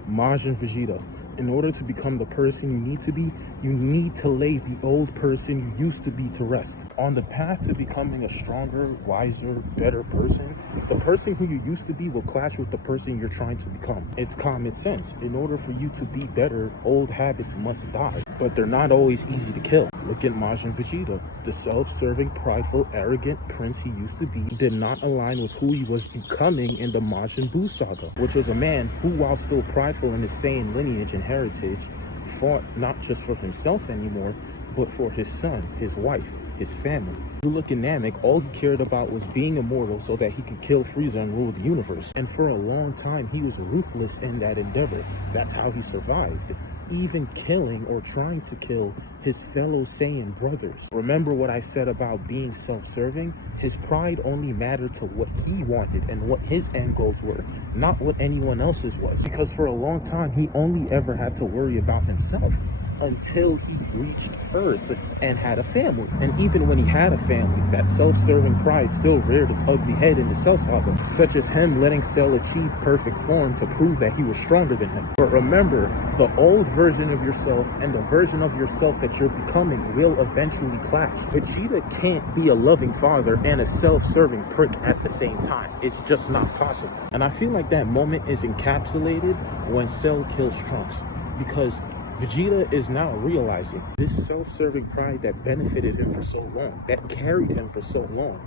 Majin Vegeta. In order to become the person you need to be, you need to lay the old person you used to be to rest. On the path to becoming a stronger, wiser, better person, the person who you used to be will clash with the person you're trying to become. It's common sense. In order for you to be better, old habits must die. But they're not always easy to kill. Look at Majin Vegeta. The self-serving, prideful, arrogant prince he used to be did not align with who he was becoming in the Majin Buu saga, which was a man who, while still prideful in his Saiyan lineage and heritage, fought not just for himself anymore, but for his son, his wife, his family. You look at Namek, all he cared about was being immortal so that he could kill Frieza and rule the universe. And for a long time, he was ruthless in that endeavor. That's how he survived, even killing or trying to kill his fellow Saiyan brothers. Remember what I said about being self-serving? His pride only mattered to what he wanted and what his end goals were, not what anyone else's was. Because for a long time, he only ever had to worry about himself until he reached Earth and had a family. And even when he had a family, that self-serving pride still reared its ugly head in the Cell Saga, such as him letting Cell achieve perfect form to prove that he was stronger than him. But remember, the old version of yourself and the version of yourself that you're becoming will eventually clash. Vegeta can't be a loving father and a self-serving prick at the same time. It's just not possible. And I feel like that moment is encapsulated when Cell kills Trunks, because Vegeta is now realizing this self-serving pride that benefited him for so long, that carried him for so long,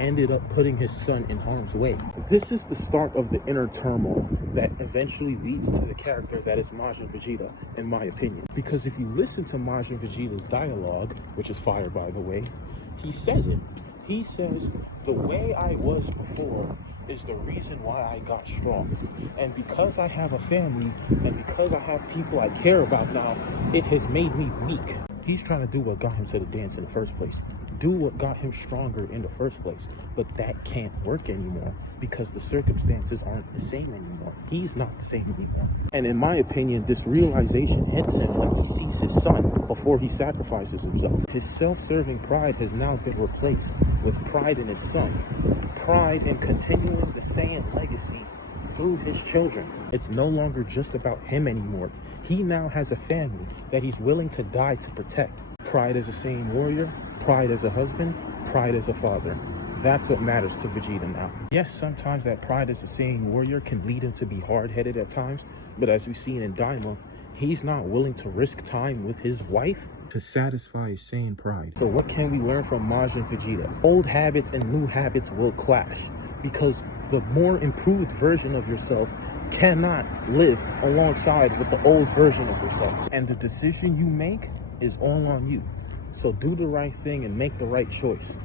ended up putting his son in harm's way. This is the start of the inner turmoil that eventually leads to the character that is Majin Vegeta, in my opinion. Because if you listen to Majin Vegeta's dialogue, which is fire by the way, he says it. He says, the way I was before is the reason why I got strong. And because I have a family and because I have people I care about now, it has made me weak. He's trying to do what got him to the dance in the first place. Do what got him stronger in the first place. But that can't work anymore because the circumstances aren't the same anymore. He's not the same anymore. And in my opinion, this realization hits him when he sees his son before he sacrifices himself. His self-serving pride has now been replaced with pride in his son. Pride in continuing the Saiyan legacy through his children. It's no longer just about him anymore. He now has a family that he's willing to die to protect. Pride as a Saiyan warrior, pride as a husband, pride as a father. That's what matters to Vegeta now. Yes, sometimes that pride as a Saiyan warrior can lead him to be hard-headed at times, but as we've seen in Daima, he's not willing to risk time with his wife to satisfy his Saiyan pride. So what can we learn from Majin Vegeta? Old habits and new habits will clash, because the more improved version of yourself cannot live alongside with the old version of yourself. And the decision you make is all on you. So do the right thing and make the right choice.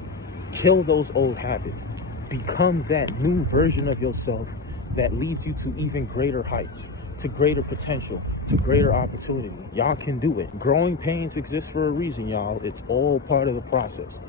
Kill those old habits. Become that new version of yourself that leads you to even greater heights, to greater potential, to greater opportunity. Y'all can do it. Growing pains exist for a reason, y'all. It's all part of the process.